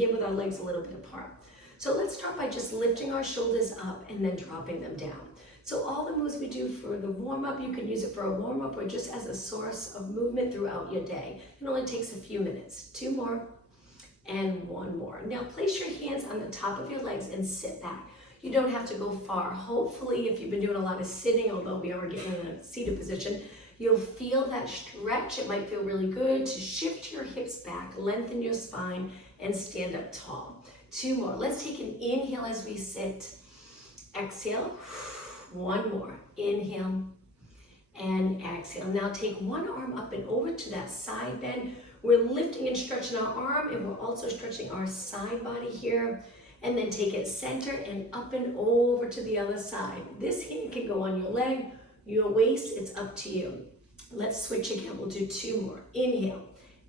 begin with our legs a little bit apart. So let's start by just lifting our shoulders up and then dropping them down. So all the moves we do for the warm-up, you can use it for a warm-up or just as a source of movement throughout your day. It only takes a few minutes. 2 more and 1 more. Now place your hands on the top of your legs and sit back. You don't have to go far. Hopefully, if you've been doing a lot of sitting, although we are getting in a seated position, you'll feel that stretch. It might feel really good to shift your hips back, lengthen your spine, and stand up tall. 2 more. Let's take an inhale as we sit. Exhale. 1 more. Inhale and exhale. Now take one arm up and over to that side bend. We're lifting and stretching our arm, and we're also stretching our side body here. And then take it center and up and over to the other side. This hand can go on your leg, your waist, it's up to you. Let's switch again. We'll do 2 more. Inhale,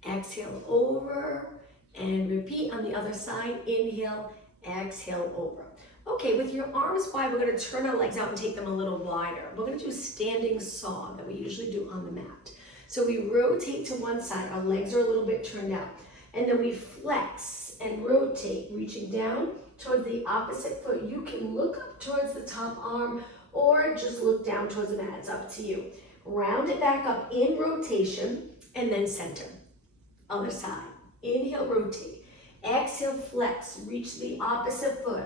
exhale over, and repeat on the other side. Inhale, exhale over. Okay, with your arms wide, we're going to turn our legs out and take them a little wider. We're going to do standing saw that we usually do on the mat. So we rotate to one side. Our legs are a little bit turned out. And then we flex and rotate, reaching down towards the opposite foot. You can look up towards the top arm or just look down towards the mat. It's up to you. Round it back up in rotation and then center. Other side. Inhale, rotate. Exhale, flex. Reach the opposite foot.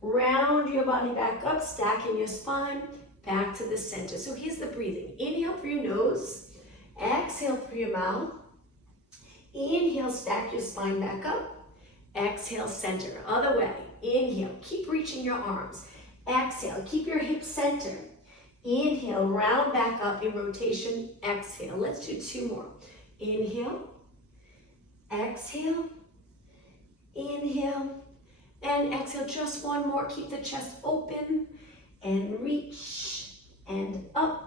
Round your body back up, stacking your spine back to the center. So here's the breathing. Inhale through your nose. Exhale through your mouth. Inhale, stack your spine back up. Exhale, center. Other way. Inhale, keep reaching your arms. Exhale, keep your hips centered. Inhale, round back up in rotation. Exhale. Let's do 2 more. Inhale, exhale, inhale, and exhale. Just 1 more. Keep the chest open and reach and up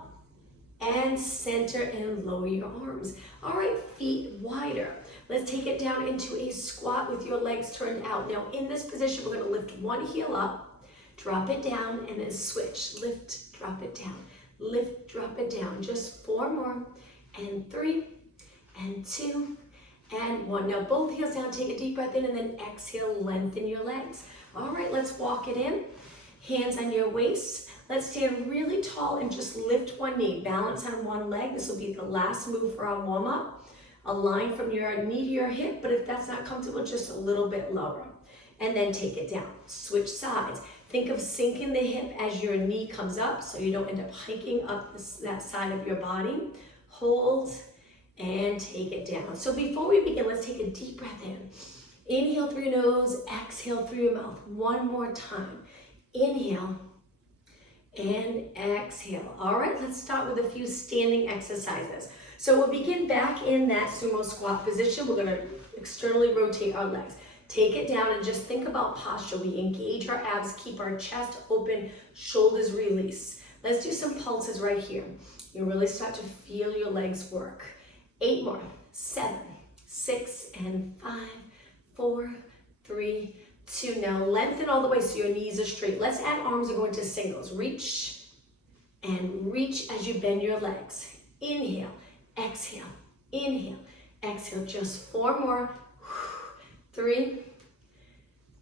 and center and lower your arms. All right, feet wider. Let's take it down into a squat with your legs turned out. Now in this position, we're going to lift one heel up, drop it down, and then switch. Lift, drop it down. Lift, drop it down. Just 4 more, and 3, and 2, and 1. Now both heels down, take a deep breath in, and then exhale, lengthen your legs. All right, let's walk it in. Hands on your waist. Let's stand really tall and just lift one knee. Balance on one leg. This will be the last move for our warm-up. A line from your knee to your hip, but if that's not comfortable, just a little bit lower. And then take it down. Switch sides. Think of sinking the hip as your knee comes up so you don't end up hiking up that side of your body. Hold and take it down. So before we begin, let's take a deep breath in. Inhale through your nose, exhale through your mouth. 1 more time. Inhale and exhale. All right, let's start with a few standing exercises. So we'll begin back in that sumo squat position. We're going to externally rotate our legs. Take it down and just think about posture. We engage our abs, keep our chest open, shoulders release. Let's do some pulses right here. You really start to feel your legs work. 8 more. 7, 6, and 5, 4, 3, 2. Now lengthen all the way so your knees are straight. Let's add arms and go into singles. Reach and reach as you bend your legs. Inhale, exhale, inhale, exhale. Just 4 more. 3,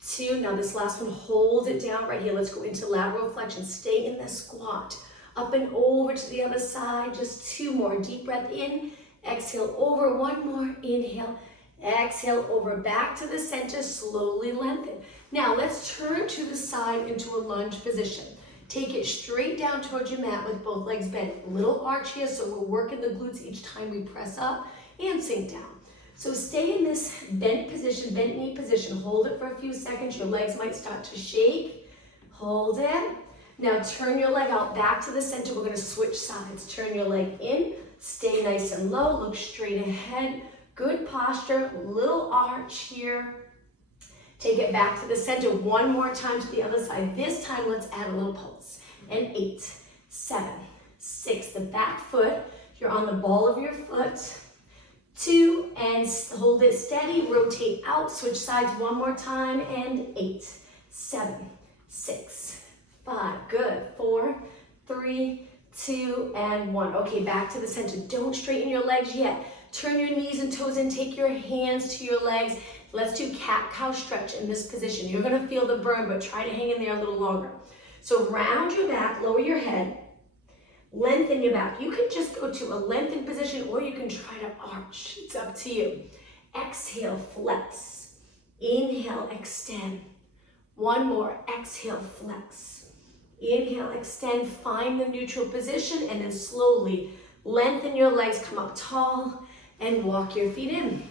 2. Now this last one, hold it down right here. Let's go into lateral flexion. Stay in the squat. Up and over to the other side. Just 2 more. Deep breath in. Exhale over. 1 more. Inhale. Exhale over. Back to the center. Slowly lengthen. Now let's turn to the side into a lunge position. Take it straight down towards your mat with both legs bent. Little arch here, so we're working the glutes each time we press up and sink down. So stay in this bent position, bent knee position. Hold it for a few seconds. Your legs might start to shake. Hold it. Now turn your leg out back to the center. We're going to switch sides. Turn your leg in. Stay nice and low. Look straight ahead. Good posture. Little arch here. Take it back to the center. 1 more time to the other side. This time, let's add a little pulse. And 8, 7, 6. The back foot. You're on the ball of your foot. 2, and hold it steady. Rotate out. Switch sides 1 more time. And 8, 7, 6, 5. Good. 4, 3, 2, and 1. Okay, back to the center. Don't straighten your legs yet. Turn your knees and toes in. Take your hands to your legs. Let's do cat-cow stretch in this position. You're gonna feel the burn, but try to hang in there a little longer. So round your back, lower your head, lengthen your back. You can just go to a lengthened position or you can try to arch. It's up to you. Exhale, flex. Inhale, extend. One more, exhale, flex. Inhale, extend, find the neutral position, and then slowly lengthen your legs, come up tall, and walk your feet in.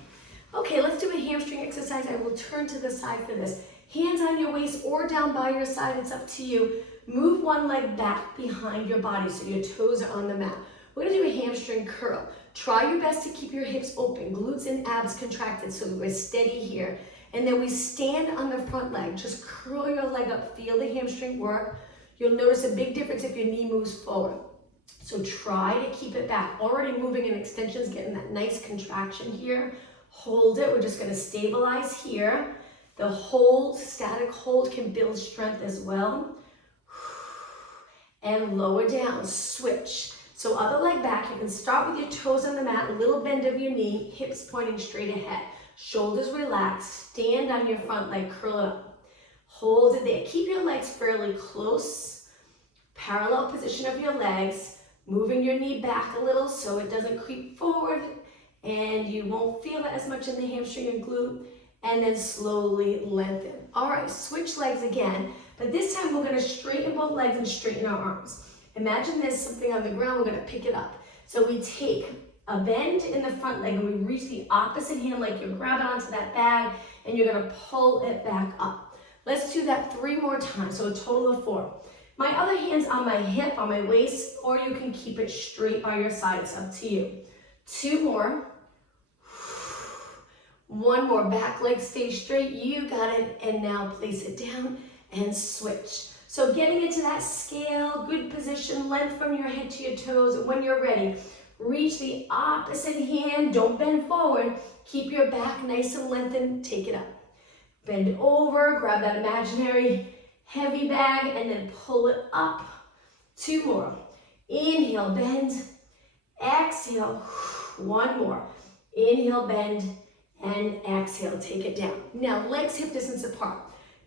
Okay, let's do a hamstring exercise. I will turn to the side for this. Hands on your waist or down by your side, it's up to you. Move one leg back behind your body so your toes are on the mat. We're gonna do a hamstring curl. Try your best to keep your hips open, glutes and abs contracted so that we're steady here. And then we stand on the front leg. Just curl your leg up, feel the hamstring work. You'll notice a big difference if your knee moves forward. So try to keep it back. Already moving in extensions, getting that nice contraction here. Hold it, we're just gonna stabilize here. The hold, static hold can build strength as well. And lower down, switch. So other leg back, you can start with your toes on the mat, a little bend of your knee, hips pointing straight ahead. Shoulders relaxed, stand on your front leg, curl it up. Hold it there, keep your legs fairly close. Parallel position of your legs, moving your knee back a little so it doesn't creep forward and you won't feel it as much in the hamstring and glute, and then slowly lengthen. All right, switch legs again, but this time we're gonna straighten both legs and straighten our arms. Imagine there's something on the ground, we're gonna pick it up. So we take a bend in the front leg and we reach the opposite hand like you're grabbing onto that bag and you're gonna pull it back up. Let's do that 3 more times, so a total of 4. My other hand's on my hip, on my waist, or you can keep it straight by your side, it's up to you. 2 more. 1 more, back leg stays straight, you got it, and now place it down and switch. So getting into that scale, good position, length from your head to your toes, and when you're ready, reach the opposite hand, don't bend forward, keep your back nice and lengthened, take it up. Bend over, grab that imaginary heavy bag, and then pull it up. 2 more. Inhale, bend, exhale, 1 more. Inhale, bend, and exhale, take it down. Now, legs hip distance apart.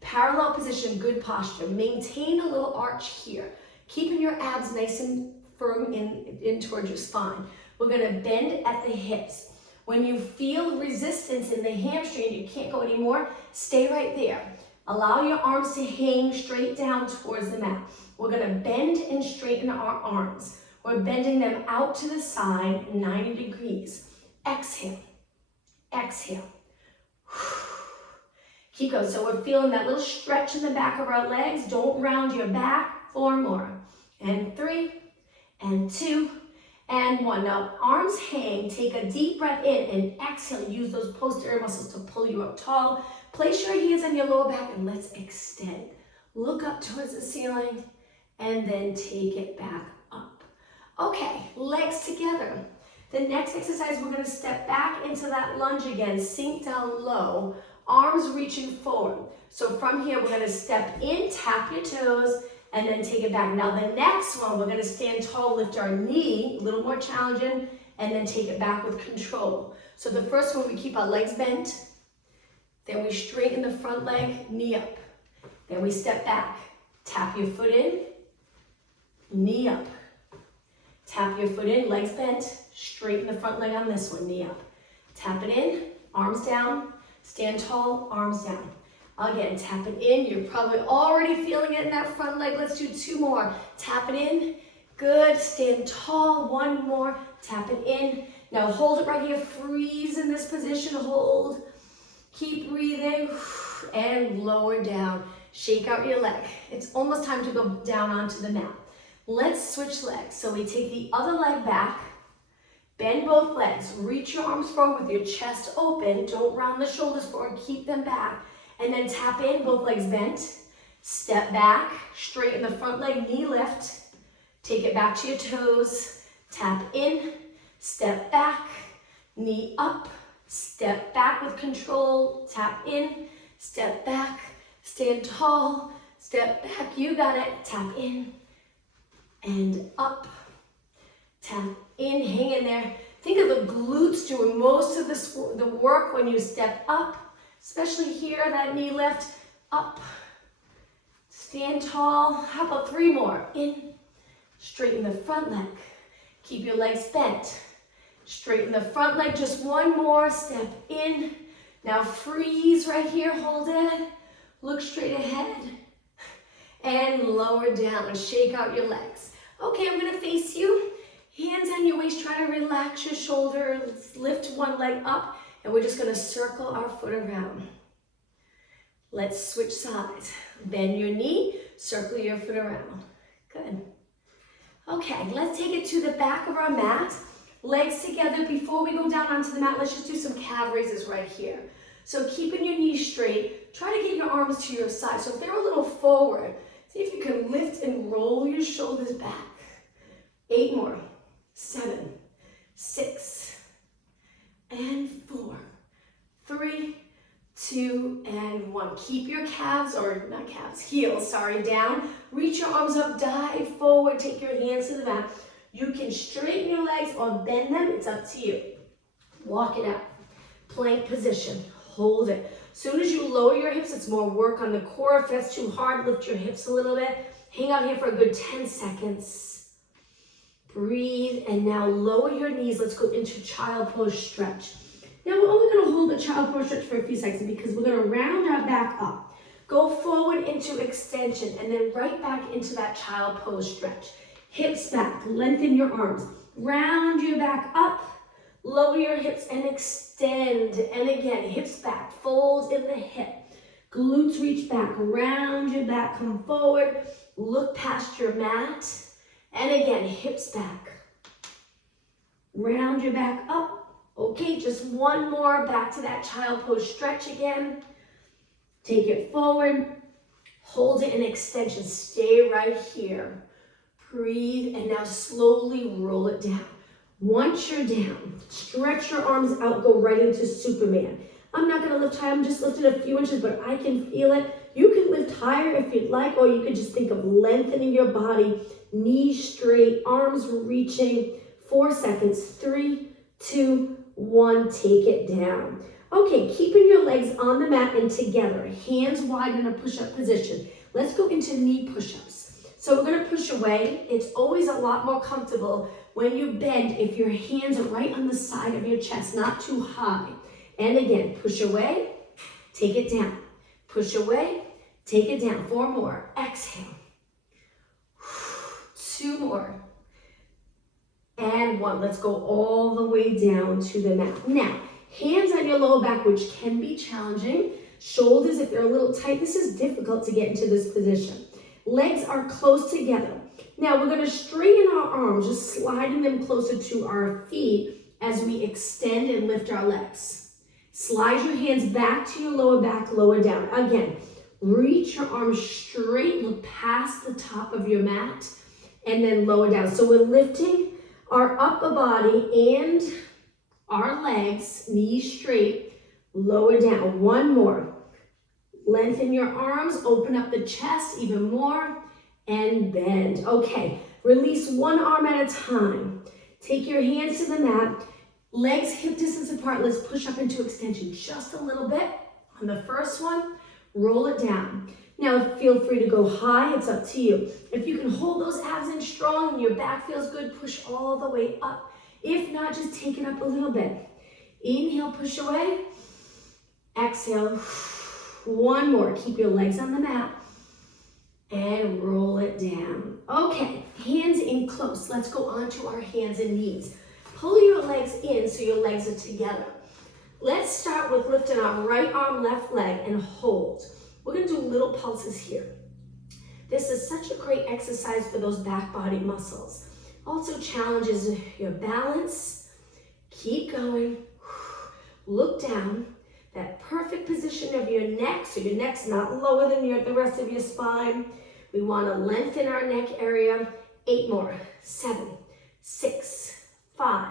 Parallel position, good posture. Maintain a little arch here. Keeping your abs nice and firm in towards your spine. We're gonna bend at the hips. When you feel resistance in the hamstring, you can't go anymore, stay right there. Allow your arms to hang straight down towards the mat. We're gonna bend and straighten our arms. We're bending them out to the side, 90 degrees. Exhale, exhale. Keep going, so we're feeling that little stretch in the back of our legs. Don't round your back, 4 more. And 3, and 2, and 1. Now, arms hang, take a deep breath in, and exhale, use those posterior muscles to pull you up tall. Place your hands on your lower back, and let's extend. Look up towards the ceiling, and then take it back up. Okay, legs together. The next exercise, we're gonna step back into that lunge again, sink down low, arms reaching forward. So from here, we're gonna step in, tap your toes, and then take it back. Now the next one, we're gonna stand tall, lift our knee, a little more challenging, and then take it back with control. So the first one, we keep our legs bent, then we straighten the front leg, knee up. Then we step back, tap your foot in, knee up. Tap your foot in, legs bent, straighten the front leg on this one, knee up. Tap it in, arms down, stand tall, arms down. Again, tap it in, you're probably already feeling it in that front leg. Let's do 2 more. Tap it in, good, stand tall, 1 more, tap it in. Now hold it right here, freeze in this position, hold. Keep breathing, and lower down. Shake out your leg. It's almost time to go down onto the mat. Let's switch legs. So we take the other leg back, bend both legs, reach your arms forward with your chest open, don't round the shoulders forward, keep them back, and then tap in, both legs bent, step back, straighten the front leg, knee lift, take it back to your toes, tap in, step back, knee up, step back with control, tap in, step back, stand tall, step back, you got it, tap in, and up, tap in, hang in there. Think of the glutes doing most of the work when you step up. especially here, that knee lift, up, stand tall. How about 3 more? In, straighten the front leg. Keep your legs bent. Straighten the front leg, just 1 more, step in. Now freeze right here, hold it. Look straight ahead. And lower down, shake out your legs. Okay, I'm gonna face you. Hands on your waist, try to relax your shoulders. Lift one leg up, and we're just gonna circle our foot around. Let's switch sides. Bend your knee, circle your foot around. Good. Okay, let's take it to the back of our mat. Legs together. Before we go down onto the mat, let's just do some calf raises right here. So keeping your knees straight, try to get your arms to your side. So if they're a little forward, see if you can lift and roll your shoulders back. 8 more. 7, 6, and 4, 3, 2, and 1. Keep your calves, or not calves, heels, sorry, down. Reach your arms up, dive forward, take your hands to the mat. You can straighten your legs or bend them, it's up to you. Walk it out. Plank position, hold it. As soon as you lower your hips, it's more work on the core. If that's too hard, lift your hips a little bit. Hang out here for a good 10 seconds. Breathe, and now lower your knees. Let's go into child pose stretch. Now we're only gonna hold the child pose stretch for a few seconds because we're gonna round our back up. Go forward into extension, and then right back into that child pose stretch. Hips back, lengthen your arms. Round your back up, lower your hips and extend. And again, hips back, fold in the hip. Glutes reach back, round your back, come forward. Look past your mat. And again, hips back. Round your back up. Okay, just 1 more, back to that child pose stretch again. Take it forward. Hold it in extension, stay right here. Breathe, and now slowly roll it down. Once you're down, stretch your arms out, go right into Superman. I'm not gonna lift high, I'm just lifting a few inches, but I can feel it. You can lift higher if you'd like, or you could just think of lengthening your body, knees straight, arms reaching. 4 seconds, 3, 2, 1, take it down. Okay, keeping your legs on the mat and together, hands wide in a push-up position. Let's go into knee push-ups. So we're gonna push away. It's always a lot more comfortable when you bend if your hands are right on the side of your chest, not too high. And again, push away, take it down. Push away, take it down. 4 more, exhale. 2 more. And 1, let's go all the way down to the mat. Now, hands on your lower back, which can be challenging. Shoulders, if they're a little tight, this is difficult to get into this position. Legs are close together. Now we're gonna straighten our arms, just sliding them closer to our feet as we extend and lift our legs. Slide your hands back to your lower back, lower down. Again, reach your arms straight, look past the top of your mat, and then lower down. So we're lifting our upper body and our legs, knees straight, lower down. 1 more. Lengthen your arms, open up the chest even more, and bend. Okay, release 1 arm at a time. Take your hands to the mat, legs hip distance apart. Let's push up into extension just a little bit. On the first one, roll it down. Now feel free to go high, it's up to you. If you can hold those abs in strong and your back feels good, push all the way up. If not, just take it up a little bit. Inhale, push away. Exhale. 1 more, keep your legs on the mat and roll it down. Okay, hands in close. Let's go on to our hands and knees. Pull your legs in so your legs are together. Let's start with lifting our right arm, left leg, and hold. We're gonna do little pulses here. This is such a great exercise for those back body muscles. Also challenges your balance. Keep going. Look down. That perfect position of your neck, so your neck's not lower than the rest of your spine. We want to lengthen our neck area. 8 more. 7, 6, 5,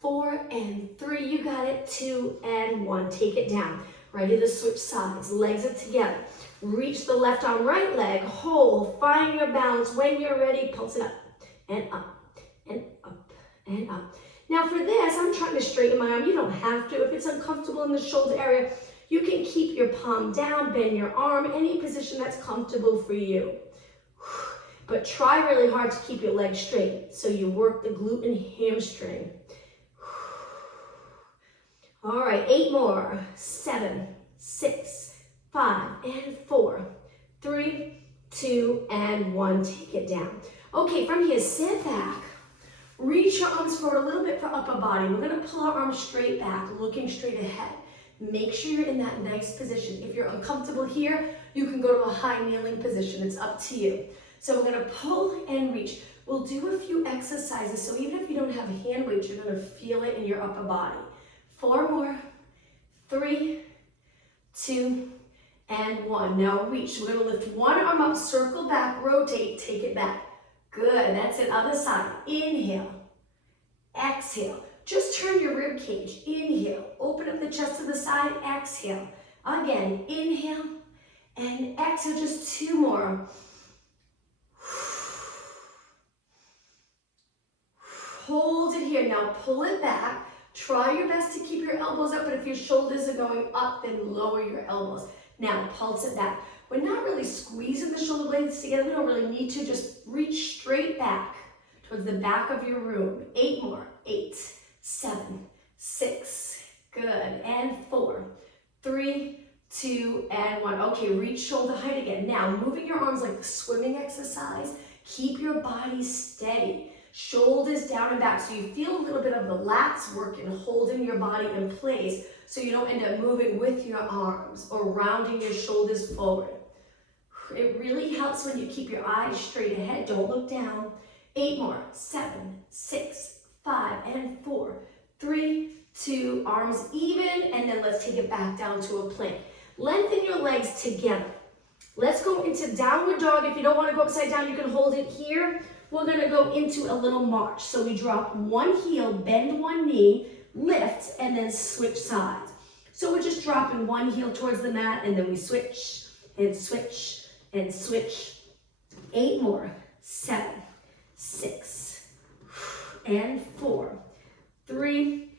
4, and 3. You got it. 2 and 1. Take it down. Ready to switch sides. Legs are together. Reach the left arm, right leg. Hold. Find your balance. When you're ready, pulse it up and up and up and up. Now for this, I'm trying to straighten my arm. You don't have to. If it's uncomfortable in the shoulder area, You can keep your palm down, bend your arm, any position that's comfortable for you. But try really hard to keep your legs straight so you work the glute and hamstring. All right, 8 more. 7, 6, 5, and 4, 3, 2, and 1. Take it down. Okay, from here, sit back. Reach your arms forward a little bit for upper body. We're gonna pull our arms straight back, looking straight ahead. Make sure you're in that nice position. If you're uncomfortable here, you can go to a high kneeling position. It's up to you. So we're gonna pull and reach. We'll do a few exercises. So even if you don't have hand weights, you're gonna feel it in your upper body. 4 more, 3, 2, and 1. Now reach. We're gonna lift one arm up, circle back, rotate, take it back. Good, that's it, other side. Inhale, exhale. Just turn your rib cage. Inhale, open up the chest to the side, exhale. Again, inhale and exhale, just 2 more. Hold it here, now pull it back. Try your best to keep your elbows up, but if your shoulders are going up, then lower your elbows. Now, pulse it back. We're not really squeezing the shoulder blades together. We don't really need to. Just reach straight back towards the back of your room. 8 more. 8, 7, 6. Good. And 4, 3, 2, and 1. Okay, reach shoulder height again. Now, moving your arms like a swimming exercise. Keep your body steady. Shoulders down and back, so you feel a little bit of the lats working, holding your body in place so you don't end up moving with your arms or rounding your shoulders forward. It really helps when you keep your eyes straight ahead. Don't look down. 8 more. 7, 6, 5, and 4, 3, 2. Arms even, and then let's take it back down to a plank. Lengthen your legs together. Let's go into downward dog. If you don't want to go upside down, you can hold it here. We're gonna go into a little march. So we drop one heel, bend one knee, lift, and then switch sides. So we're just dropping one heel towards the mat, and then we switch, and switch, and switch. 8 more. 7, 6, and 4, 3,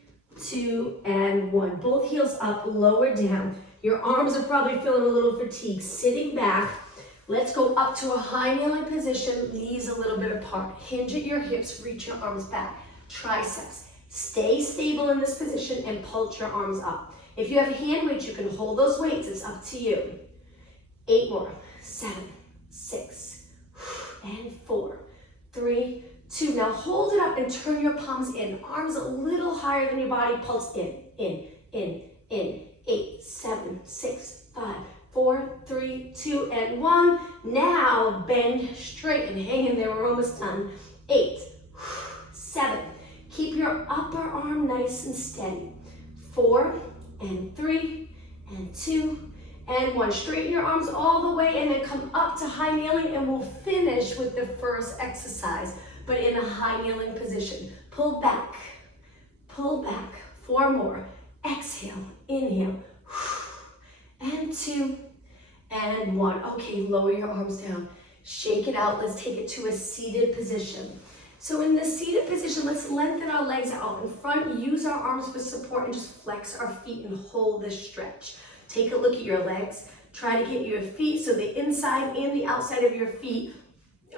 2, and 1. Both heels up, lower down. Your arms are probably feeling a little fatigued. Sitting back. Let's go up to a high kneeling position, knees a little bit apart. Hinge at your hips, reach your arms back. Triceps. Stay stable in this position and pulse your arms up. If you have hand weights, you can hold those weights. It's up to you. 8 more. 7, 6, and 4, 3, 2. Now hold it up and turn your palms in. Arms a little higher than your body. Pulse in, in. 8, 7, 6, 5, 4, 3, 2, and 1. Now bend straight and hang in there. We're almost done. 8, 7. Keep your upper arm nice and steady. 4, and 3, and 2, and 1. Straighten your arms all the way and then come up to high kneeling, and we'll finish with the first exercise, but in a high kneeling position. Pull back, 4 more. Exhale, inhale, and 2, and 1. Okay, lower your arms down. Shake it out. Let's take it to a seated position. So in the seated position, let's lengthen our legs out in front, use our arms for support, and just flex our feet and hold this stretch. Take a look at your legs. Try to get your feet so the inside and the outside of your feet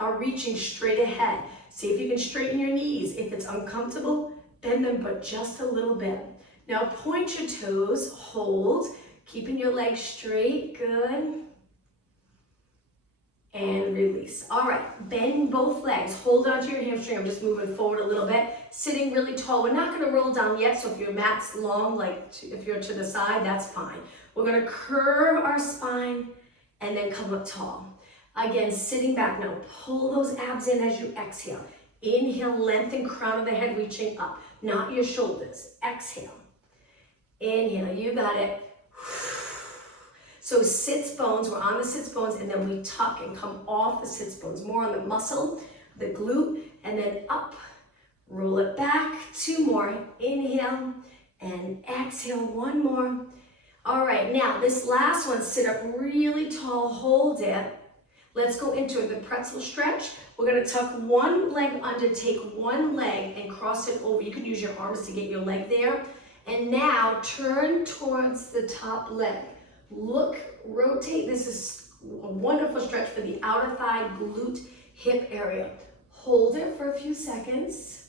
are reaching straight ahead. See if you can straighten your knees. If it's uncomfortable, bend them, but just a little bit. Now point your toes, hold, keeping your legs straight, good. And release. All right, bend both legs. Hold onto your hamstring. I'm just moving forward a little bit. Sitting really tall. We're not gonna roll down yet, so if your mat's long, like if you're to the side, that's fine. We're gonna curve our spine and then come up tall. Again, sitting back now. Pull those abs in as you exhale. Inhale, lengthen crown of the head, reaching up, not your shoulders. Exhale. Inhale, you got it. So sits bones, we're on the sits bones, and then we tuck and come off the sits bones. More on the muscle, the glute, and then up. Roll it back. 2 more. Inhale and exhale. 1 more. All right, now this last one, sit up really tall, hold it. Let's go into the pretzel stretch. We're gonna tuck one leg under, take one leg and cross it over. You can use your arms to get your leg there. And now turn towards the top leg. Look, rotate. This is a wonderful stretch for the outer thigh, glute, hip area. Hold it for a few seconds.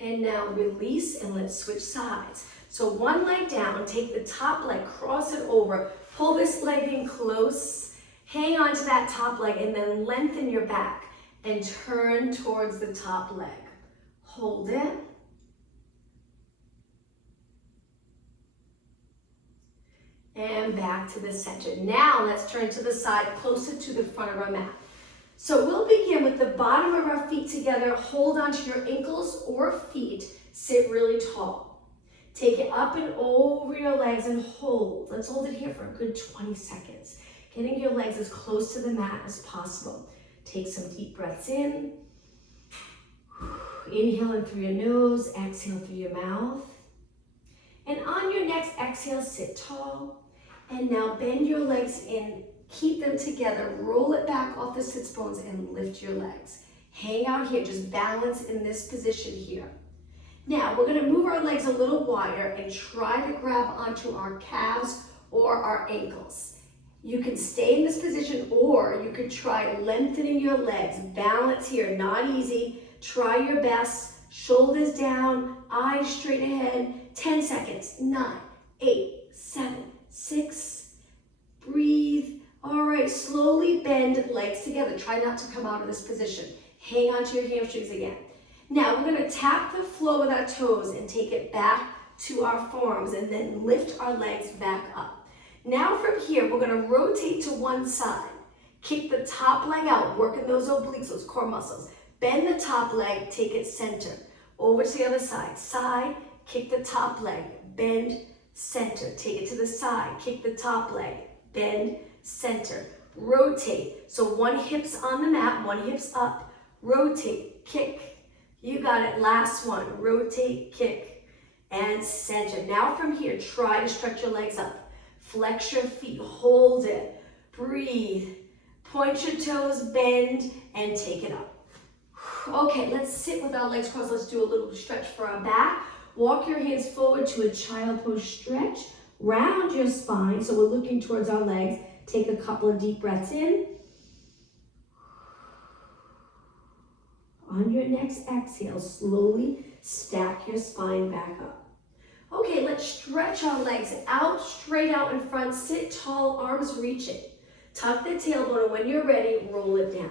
And now release and let's switch sides. So one leg down, take the top leg, cross it over, pull this leg in close, hang on to that top leg and then lengthen your back and turn towards the top leg. Hold it. And back to the center. Now let's turn to the side, closer to the front of our mat. So we'll begin with the bottom of our feet together. Hold onto your ankles or feet. Sit really tall. Take it up and over your legs and hold. Let's hold it here for a good 20 seconds. Getting your legs as close to the mat as possible. Take some deep breaths in. Inhale in through your nose, exhale through your mouth. And on your next exhale, sit tall. And now bend your legs in. Keep them together. Roll it back off the sits bones and lift your legs. Hang out here. Just balance in this position here. Now, we're going to move our legs a little wider and try to grab onto our calves or our ankles. You can stay in this position or you can try lengthening your legs. Balance here. Not easy. Try your best. Shoulders down. Eyes straight ahead. 10 seconds. 9, 8, 7, 6. Breathe. All right, slowly bend legs together. Try not to come out of this position. Hang on to your hamstrings again. Now we're going to tap the floor with our toes and take it back to our forearms and then lift our legs back up. Now from here, we're going to rotate to one side. Kick the top leg out, working those obliques, those core muscles. Bend the top leg, take it center. Over to the other side. Side, kick the top leg, bend, center. Take it to the side, kick the top leg, bend, center. Rotate. So one hip's on the mat, one hip's up. Rotate, kick. You got it. Last one. Rotate, kick, and center. Now from here, try to stretch your legs up. Flex your feet. Hold it. Breathe. Point your toes, bend, and take it up. Okay, let's sit with our legs crossed. Let's do a little stretch for our back. Walk your hands forward to a child pose stretch. Round your spine, so we're looking towards our legs. Take a couple of deep breaths in. On your next exhale, slowly stack your spine back up. Okay, let's stretch our legs out, straight out in front. Sit tall, arms reaching. Tuck the tailbone, and when you're ready, roll it down.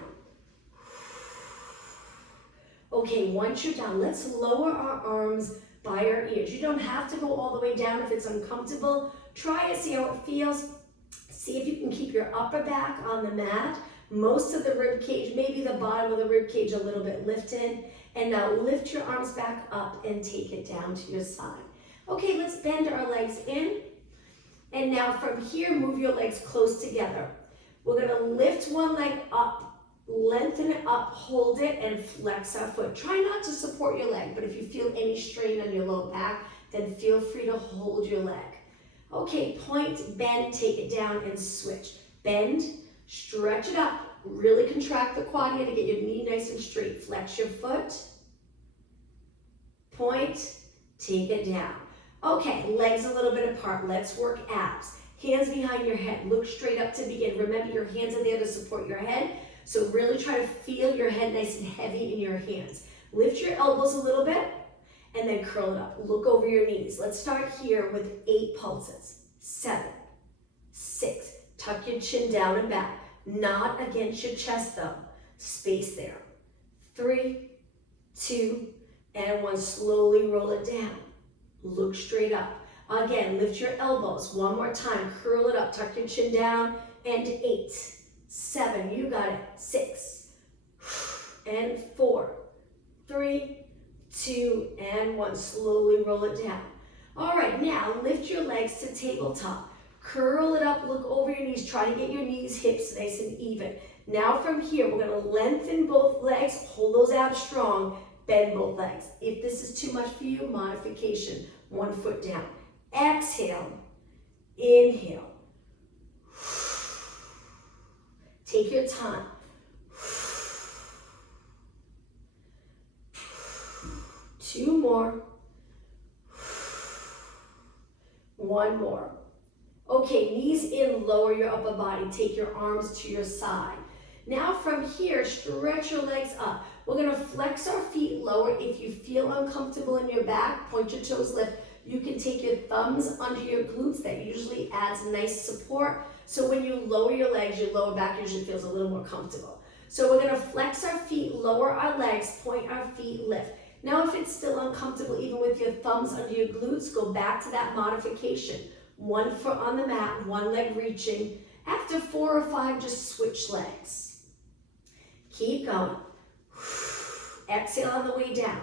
Okay, once you're down, let's lower our arms by our ears. You don't have to go all the way down if it's uncomfortable. Try it, see how it feels. See if you can keep your upper back on the mat. Most of the rib cage, maybe the bottom of the rib cage a little bit lifted. And now lift your arms back up and take it down to your side. Okay, let's bend our legs in. And now from here, move your legs close together. We're gonna lift one leg up, lengthen it up, hold it, and flex our foot. Try not to support your leg, but if you feel any strain on your low back, then feel free to hold your leg. Okay, point, bend, take it down, and switch. Bend, stretch it up, really contract the quad here to get your knee nice and straight. Flex your foot, point, take it down. Okay, legs a little bit apart. Let's work abs. Hands behind your head. Look straight up to begin. Remember, your hands are there to support your head, so really try to feel your head nice and heavy in your hands. Lift your elbows a little bit, and then curl it up. Look over your knees. Let's start here with 8 pulses. 7, 6. Tuck your chin down and back. Not against your chest though. Space there. 3, 2, and 1. Slowly roll it down. Look straight up. Again, lift your elbows. One more time. Curl it up. Tuck your chin down. And 8, 7. You got it. 6, and 4, 3, 2, and 1. Slowly roll it down. All right, now lift your legs to tabletop. Curl it up, look over your knees. Try to get your knees, hips nice and even. Now from here, we're gonna lengthen both legs, hold those abs strong, bend both legs. If this is too much for you, modification, 1 foot down. Exhale, inhale. Take your time. 2 more. One more. Okay, knees in, lower your upper body. Take your arms to your side. Now from here, stretch your legs up. We're gonna flex our feet lower. If you feel uncomfortable in your back, point your toes lift. You can take your thumbs under your glutes. That usually adds nice support. So when you lower your legs, your lower back usually feels a little more comfortable. So we're gonna flex our feet, lower our legs, point our feet, lift. Now if it's still uncomfortable, even with your thumbs under your glutes, go back to that modification. One foot on the mat, one leg reaching. After 4 or 5, just switch legs. Keep going. Exhale on the way down.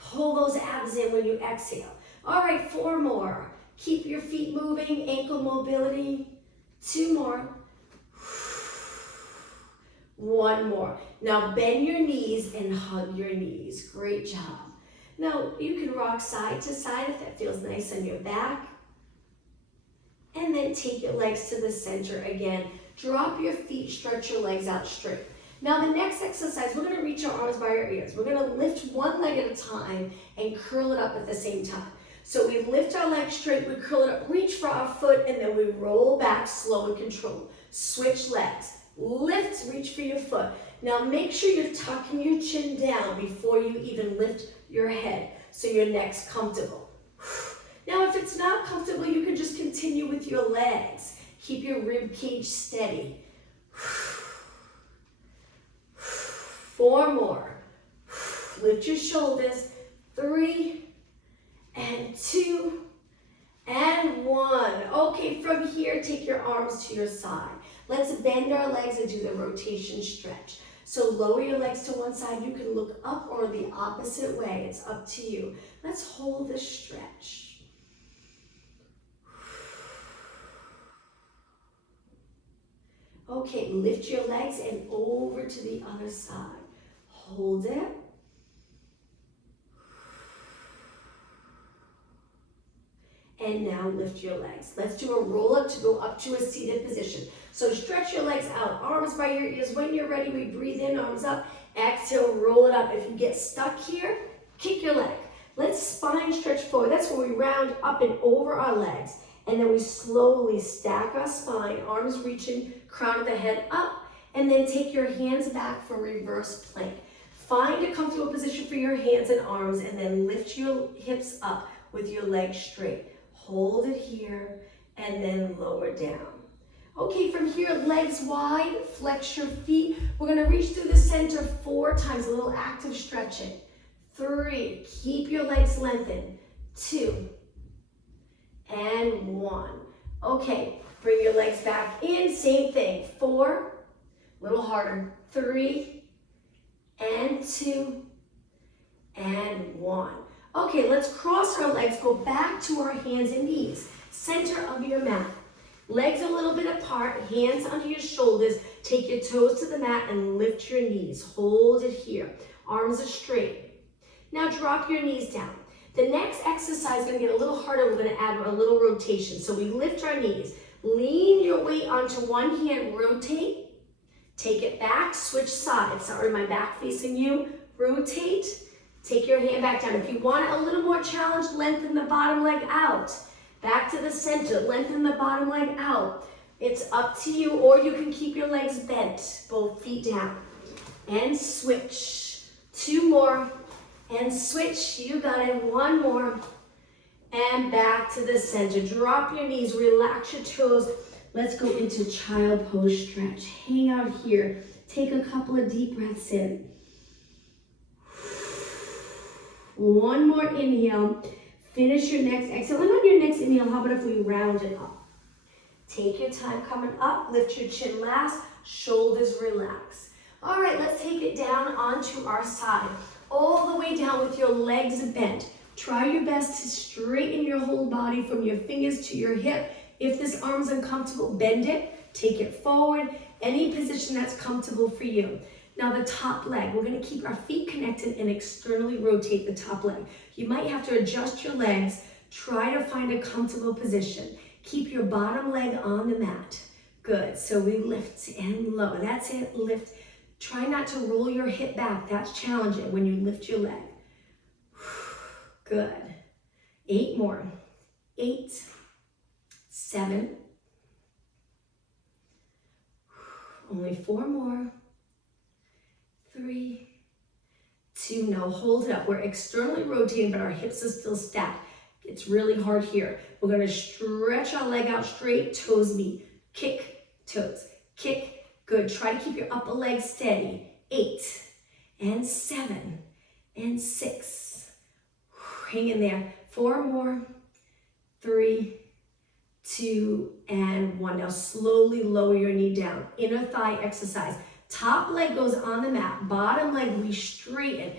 Pull those abs in when you exhale. All right, 4 more. Keep your feet moving, ankle mobility. 2 more. 1 more. Now bend your knees and hug your knees. Great job. Now you can rock side to side if that feels nice on your back. And then take your legs to the center again. Drop your feet, stretch your legs out straight. Now the next exercise, we're gonna reach our arms by our ears. We're gonna lift one leg at a time and curl it up at the same time. So we lift our leg straight, we curl it up, reach for our foot, and then we roll back slow and controlled. Switch legs. Lift, reach for your foot. Now make sure you're tucking your chin down before you even lift your head so your neck's comfortable. Now if it's not comfortable, you can just continue with your legs. Keep your rib cage steady. 4 more. Lift your shoulders. 3 and 2 and 1. Okay, from here, take your arms to your side. Let's bend our legs and do the rotation stretch. So lower your legs to one side. You can look up or the opposite way. It's up to you. Let's hold this stretch. Okay, lift your legs and over to the other side. Hold it. And now lift your legs. Let's do a roll up to go up to a seated position. So stretch your legs out, arms by your ears. When you're ready, we breathe in, arms up. Exhale, roll it up. If you get stuck here, kick your leg. Let's spine stretch forward. That's where we round up and over our legs. And then we slowly stack our spine, arms reaching, crown of the head up. And then take your hands back for reverse plank. Find a comfortable position for your hands and arms, and then lift your hips up with your legs straight. Hold it here, and then lower down. Okay, from here, legs wide, flex your feet. We're gonna reach through the center 4 times, a little active stretching. 3, keep your legs lengthened. 2, and 1. Okay, bring your legs back in, same thing. 4, a little harder. 3, and 2, and 1. Okay, let's cross our legs, go back to our hands and knees. Center of your mat. Legs a little bit apart, hands under your shoulders. Take your toes to the mat and lift your knees. Hold it here. Arms are straight. Now drop your knees down. The next exercise is gonna get a little harder. We're gonna add a little rotation. So we lift our knees. Lean your weight onto one hand, rotate. Take it back, switch sides. Sorry, my back facing you. Rotate. Take your hand back down. If you want a little more challenge, lengthen the bottom leg out. Back to the center, lengthen the bottom leg out. It's up to you, or you can keep your legs bent, both feet down. And switch. 2 more, and switch. You got it. 1 more, and back to the center. Drop your knees, relax your toes. Let's go into child pose stretch. Hang out here. Take a couple of deep breaths in. 1 more inhale. Finish your next exhale. And on your next inhale, how about if we round it up? Take your time coming up. Lift your chin last. Shoulders relax. All right, let's take it down onto our side. All the way down with your legs bent. Try your best to straighten your whole body from your fingers to your hip. If this arm's uncomfortable, bend it. Take it forward. Any position that's comfortable for you. Now the top leg, we're gonna keep our feet connected and externally rotate the top leg. You might have to adjust your legs. Try to find a comfortable position. Keep your bottom leg on the mat. Good, so we lift and lower. That's it, lift. Try not to roll your hip back. That's challenging when you lift your leg. Good. 8 more. 8, 7. Only 4 more. 3, 2, now hold it up. We're externally rotating, but our hips are still stacked. It's really hard here. We're gonna stretch our leg out straight, toes meet. Kick, toes, kick, good. Try to keep your upper leg steady. 8, and 7, and 6. Hang in there. 4 more. 3, 2, and 1. Now slowly lower your knee down. Inner thigh exercise. Top leg goes on the mat. Bottom leg we straighten.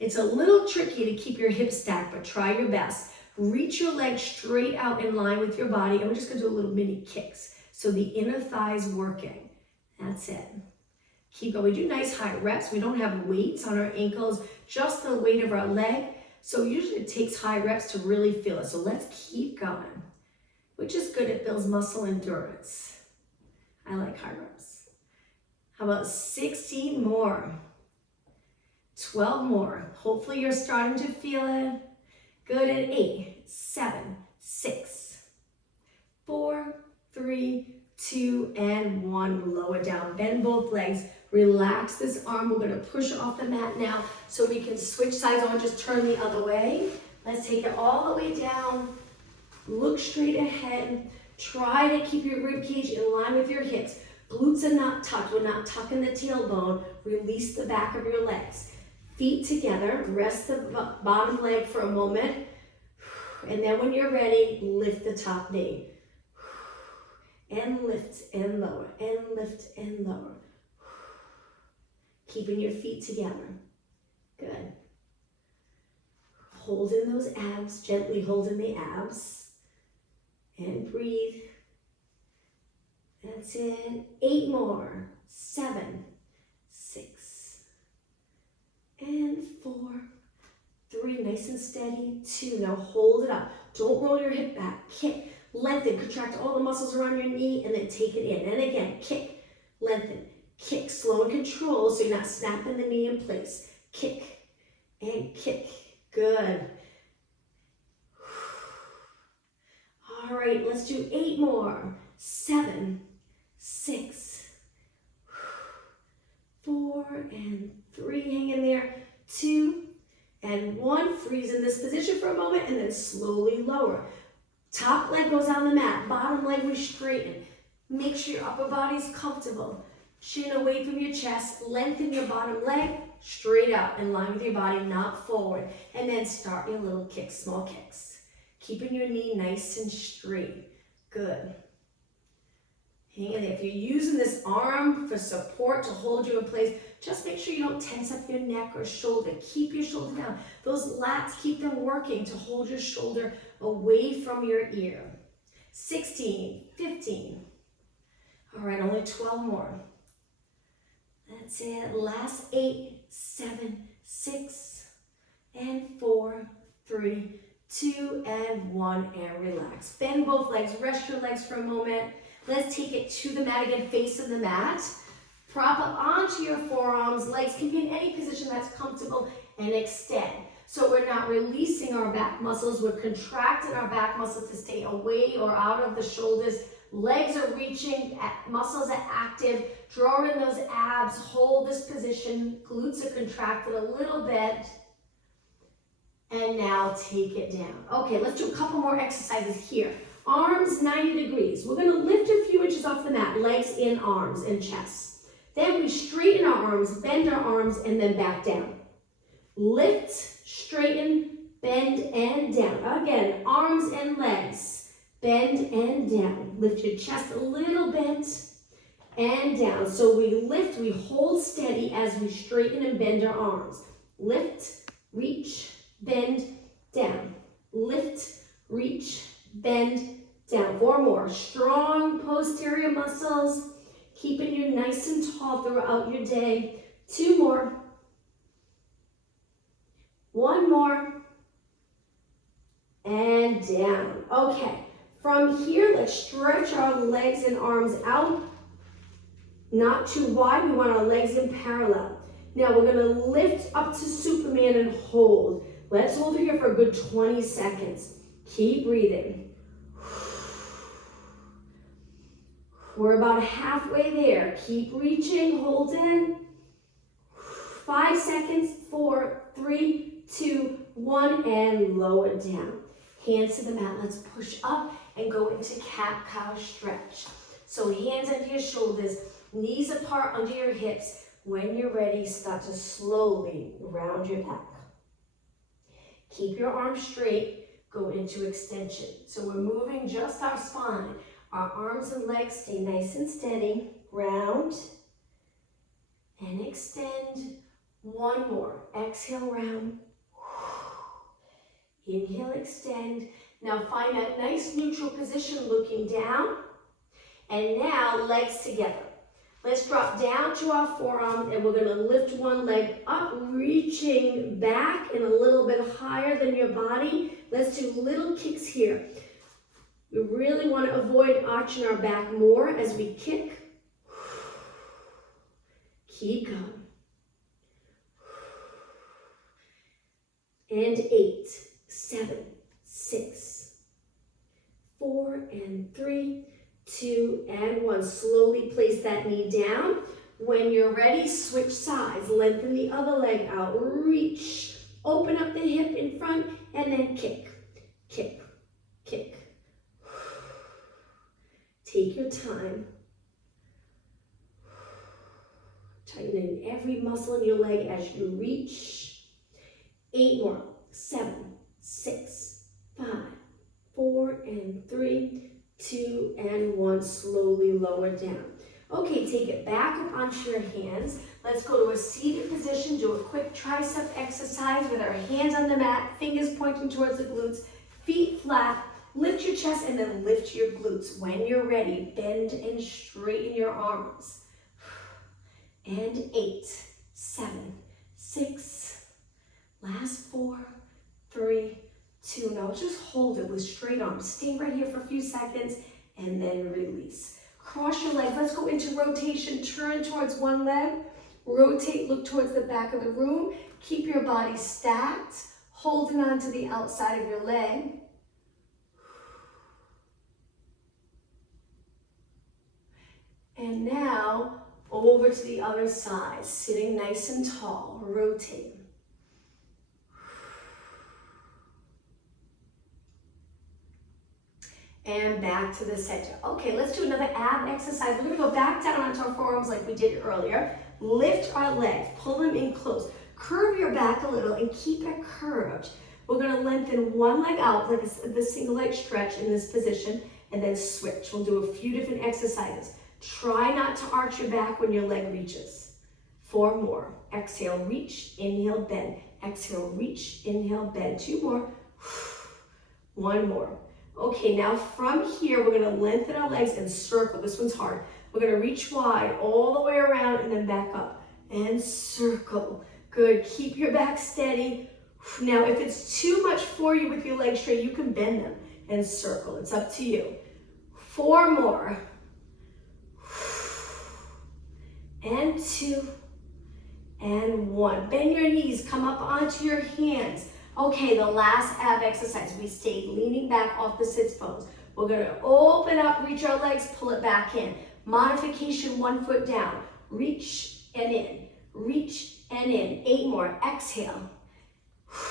It's a little tricky to keep your hips stacked, but try your best. Reach your leg straight out in line with your body, and we're just gonna do a little mini kicks. So the inner thigh's working. That's it. Keep going. We do nice high reps. We don't have weights on our ankles, just the weight of our leg. So usually it takes high reps to really feel it. So let's keep going, which is good. It builds muscle endurance. I like high reps. How about 16 more? 12 more. Hopefully you're starting to feel it. Good. At 8, 7, 6, 4, 3, 2, and 1. Lower down. Bend both legs. Relax this arm. We're going to push off the mat now so we can switch sides. I want to just turn the other way. Let's take it all the way down. Look straight ahead. Try to keep your rib cage in line with your hips. Glutes are not tucked. We're not tucking the tailbone. Release the back of your legs. Feet together. Rest the bottom leg for a moment. And then when you're ready, lift the top knee. And lift and lower. And lift and lower. Keeping your feet together. Good. Hold in those abs. Gently hold in the abs. And breathe. That's it. 8 more. 7, 6, and 4, 3. Nice and steady. 2. Now hold it up. Don't roll your hip back. Kick. Lengthen. Contract all the muscles around your knee and then take it in. And again, kick. Lengthen. Kick. Slow and control so you're not snapping the knee in place. Kick and kick. Good. All right, let's do 8 more. 7, 6, 4, and 3. Hang in there. 2, and 1. Freeze in this position for a moment and then slowly lower. Top leg goes on the mat. Bottom leg we straighten. Make sure your upper body's comfortable. Chin away from your chest. Lengthen your bottom leg straight out in line with your body, not forward. And then start your little kicks, small kicks. Keeping your knee nice and straight. Good. Hang in there. If you're using this arm for support to hold you in place, just make sure you don't tense up your neck or shoulder. Keep your shoulder down. Those lats, keep them working to hold your shoulder away from your ear. 16, 15. All right, only 12 more. That's it. Last 8, 7, 6, and 4, 3, 2, and 1, and relax. Bend both legs. Rest your legs for a moment. Let's take it to the mat again, face of the mat. Prop up onto your forearms. Legs can be in any position that's comfortable and extend. So we're not releasing our back muscles. We're contracting our back muscles to stay away or out of the shoulders. Legs are reaching, muscles are active. Draw in those abs. Hold this position. Glutes are contracted a little bit. And now take it down. Okay, let's do a couple more exercises here. Arms 90 degrees. We're gonna lift a few inches off the mat, legs in, arms and chest. Then we straighten our arms, bend our arms, and then back down. Lift, straighten, bend, and down. Again, arms and legs, bend and down. Lift your chest a little bit and down. So we lift, we hold steady as we straighten and bend our arms. Lift, reach, bend, down. Lift, reach, bend, down. 4 more. Strong posterior muscles, keeping you nice and tall throughout your day. 2 more. 1 more. And down. Okay. From here, let's stretch our legs and arms out. Not too wide. We want our legs in parallel. Now we're going to lift up to Superman and hold. Let's hold it here for a good 20 seconds. Keep breathing. We're about halfway there. Keep reaching, hold in. 5 seconds, 4, 3, 2, 1, and lower down. Hands to the mat. Let's push up and go into cat-cow stretch. So hands under your shoulders, knees apart under your hips. When you're ready, start to slowly round your back. Keep your arms straight, go into extension. So we're moving just our spine. Our arms and legs stay nice and steady. Round and extend. One more. Exhale, round. Inhale, extend. Now find that nice neutral position looking down. And now legs together. Let's drop down to our forearm and we're going to lift one leg up, reaching back and a little bit higher than your body. Let's do little kicks here. We really want to avoid arching our back more as we kick. Keep going. And 8, 7, 6, 4, and 3, 2, and 1. Slowly place that knee down. When you're ready, switch sides. Lengthen the other leg out. Reach. Open up the hip in front and then kick. Kick. Kick. Take your time. Tighten every muscle in your leg as you reach. 8 more. 7, 6, 5, 4, and 3, 2, and 1. Slowly lower down. Okay, take it back up onto your hands. Let's go to a seated position. Do a quick tricep exercise with our hands on the mat, fingers pointing towards the glutes, feet flat. Lift your chest and then lift your glutes. When you're ready, bend and straighten your arms. And 8, 7, 6, last 4, 3, 2. Now just hold it with straight arms. Stay right here for a few seconds and then release. Cross your legs. Let's go into rotation. Turn towards one leg. Rotate, look towards the back of the room. Keep your body stacked, holding on to the outside of your leg. And now over to the other side, sitting nice and tall. Rotate. And back to the center. Okay, let's do another ab exercise. We're gonna go back down onto our forearms like we did earlier. Lift our legs, pull them in close. Curve your back a little and keep it curved. We're gonna lengthen one leg out like the single leg stretch in this position and then switch. We'll do a few different exercises. Try not to arch your back when your leg reaches. 4 more. Exhale, reach, inhale, bend. Exhale, reach, inhale, bend. 2 more. 1 more. Okay, now from here, we're gonna lengthen our legs and circle. This one's hard. We're gonna reach wide all the way around and then back up and circle. Good, keep your back steady. Now, if it's too much for you with your legs straight, you can bend them and circle. It's up to you. 4 more. And 2, and 1. Bend your knees, come up onto your hands. Okay, the last ab exercise. We stayed leaning back off the sits bones. We're gonna open up, reach our legs, pull it back in. Modification, 1 foot down. Reach and in, reach and in. 8 more, exhale.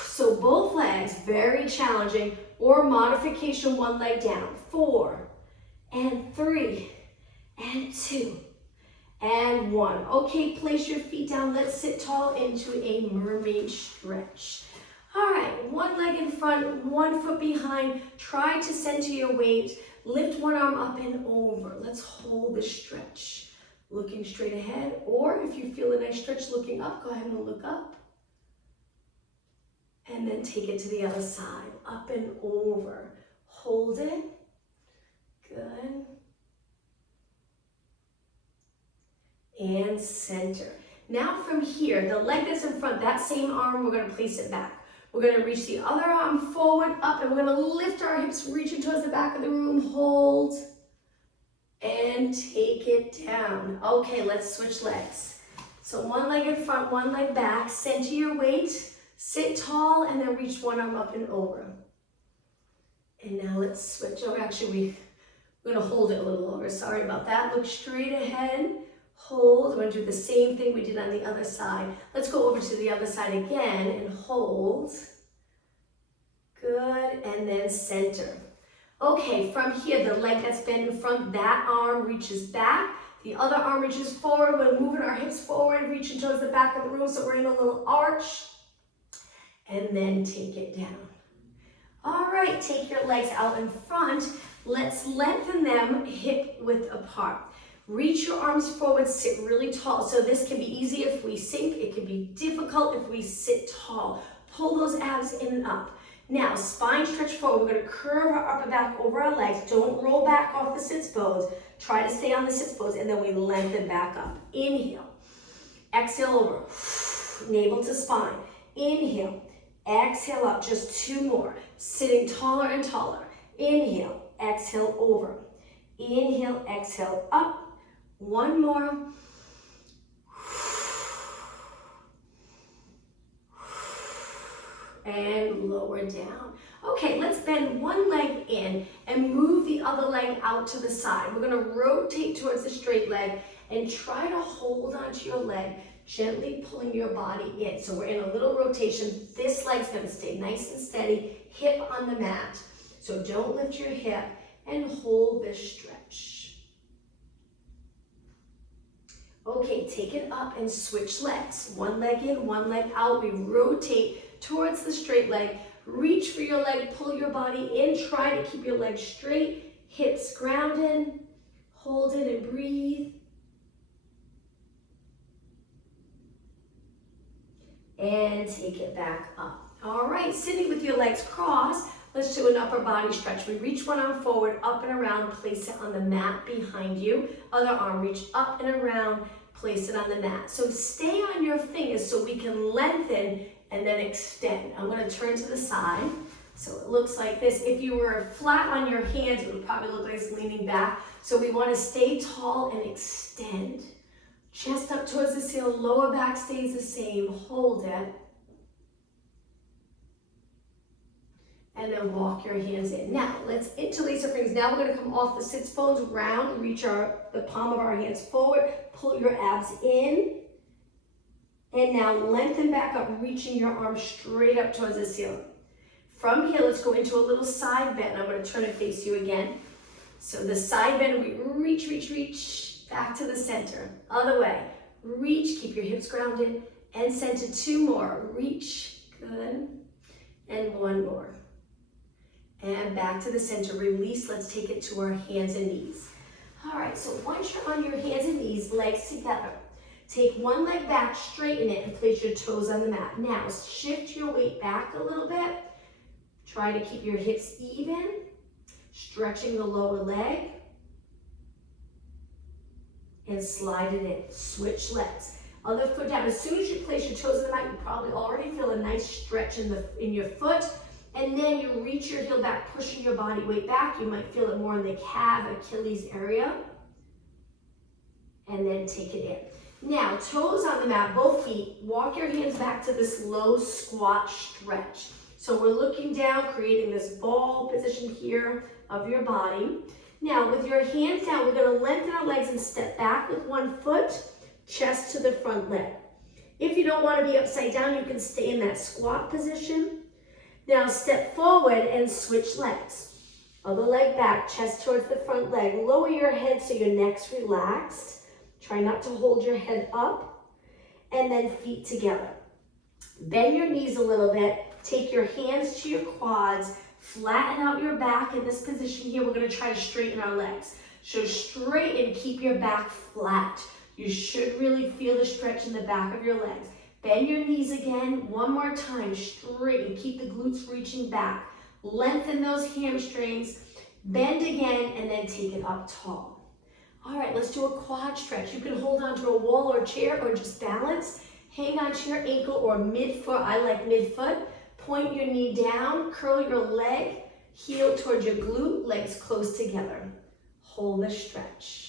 So both legs, very challenging, or modification, 1 leg down. 4, and 3, and 2, and 1. Okay, place your feet down. Let's sit tall into a mermaid stretch. All right, 1 leg in front, 1 foot behind. Try to center your weight. Lift one arm up and over. Let's hold the stretch. Looking straight ahead, or if you feel a nice stretch looking up, go ahead and look up. And then take it to the other side, up and over. Hold it. Good. And center. Now from here, the leg that's in front, that same arm, we're gonna place it back. We're gonna reach the other arm forward, up, and we're gonna lift our hips, reaching towards the back of the room. Hold, and take it down. Okay, let's switch legs. So 1 leg in front, 1 leg back. Center your weight, sit tall, and then reach one arm up and over. And now let's switch. Oh, actually, We're gonna hold it a little longer, sorry about that. Look straight ahead, hold. We're gonna do the same thing we did on the other side. Let's go over to the other side again and hold. Good, and then center. Okay, from here, the leg that's bent in front, that arm reaches back. The other arm reaches forward. We're moving our hips forward, reaching towards the back of the room, so we're in a little arch. And then take it down. All right, take your legs out in front. Let's lengthen them hip width apart. Reach your arms forward, sit really tall. So this can be easy if we sink. It can be difficult if we sit tall. Pull those abs in and up. Now, spine stretch forward. We're gonna curve our upper back over our legs. Don't roll back off the sits pose. Try to stay on the sits pose, and then we lengthen back up. Inhale, exhale over, navel to spine. Inhale, exhale up, just 2 more. Sitting taller and taller. Inhale, exhale over. Inhale, exhale up. 1 more. And lower down. Okay, let's bend one leg in and move the other leg out to the side. We're gonna rotate towards the straight leg and try to hold onto your leg, gently pulling your body in. So we're in a little rotation. This leg's gonna stay nice and steady, hip on the mat. So don't lift your hip and hold this stretch. Okay, take it up and switch legs. One leg in, one leg out. We rotate towards the straight leg. Reach for your leg, pull your body in. Try to keep your legs straight, hips grounded. Hold it and breathe. And take it back up. All right, sitting with your legs crossed, let's do an upper body stretch. We reach one arm forward, up and around, place it on the mat behind you. Other arm, reach up and around, place it on the mat. So stay on your fingers so we can lengthen and then extend. I'm gonna turn to the side. So it looks like this. If you were flat on your hands, it would probably look like it's leaning back. So we wanna stay tall and extend. Chest up towards the ceiling, lower back stays the same, hold it. And then walk your hands in. Now, let's interlace our fingers. Now we're gonna come off the sits bones, round, reach the palm of our hands forward, pull your abs in. And now lengthen back up, reaching your arms straight up towards the ceiling. From here, let's go into a little side bend. I'm gonna turn and face you again. So the side bend, we reach, reach, reach, back to the center. Other way, reach, keep your hips grounded, and center. 2 more, reach, good, and 1 more. And back to the center, release, let's take it to our hands and knees. All right, so once you're on your hands and knees, legs together, take one leg back, straighten it, and place your toes on the mat. Now, shift your weight back a little bit. Try to keep your hips even, stretching the lower leg, and slide it in. Switch legs. Other foot down. As soon as you place your toes on the mat, you probably already feel a nice stretch in your foot. And then you reach your heel back, pushing your body weight back. You might feel it more in the calf, Achilles area. And then take it in. Now, toes on the mat, both feet. Walk your hands back to this low squat stretch. So we're looking down, creating this ball position here of your body. Now, with your hands down, we're gonna lengthen our legs and step back with one foot, chest to the front leg. If you don't wanna be upside down, you can stay in that squat position. Now, step forward and switch legs. Other leg back, chest towards the front leg. Lower your head so your neck's relaxed. Try not to hold your head up. And then feet together. Bend your knees a little bit. Take your hands to your quads. Flatten out your back in this position here. We're going to try to straighten our legs. So straighten, keep your back flat. You should really feel the stretch in the back of your legs. Bend your knees again. One more time. Straighten. Keep the glutes reaching back. Lengthen those hamstrings. Bend again and then take it up tall. All right, let's do a quad stretch. You can hold onto a wall or chair or just balance. Hang onto your ankle or midfoot. I like midfoot. Point your knee down. Curl your leg. Heel towards your glute. Legs close together. Hold the stretch.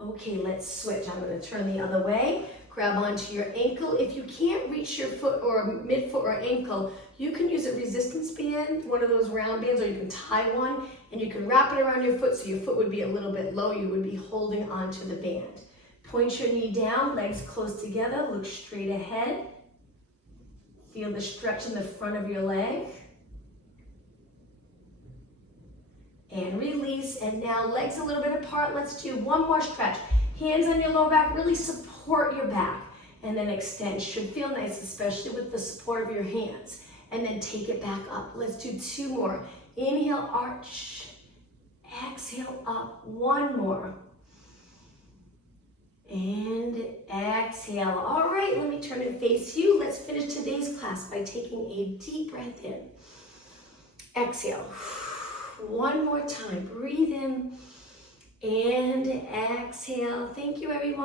Okay, let's switch. I'm going to turn the other way. Grab onto your ankle. If you can't reach your foot or midfoot or ankle, You can use a resistance band, one of those round bands, or you can tie one, and you can wrap it around your foot so your foot would be a little bit low. You would be holding onto the band. Point your knee down, legs close together, look straight ahead. Feel the stretch in the front of your leg. And release, and now legs a little bit apart. Let's do one more stretch. Hands on your lower back, really support your back. And then extend, should feel nice, especially with the support of your hands. And then take it back up. Let's do two more. Inhale, arch. Exhale, up. One more. And exhale. All right, let me turn and face you. Let's finish today's class by taking a deep breath in. Exhale. One more time. Breathe in and exhale. Thank you, everyone.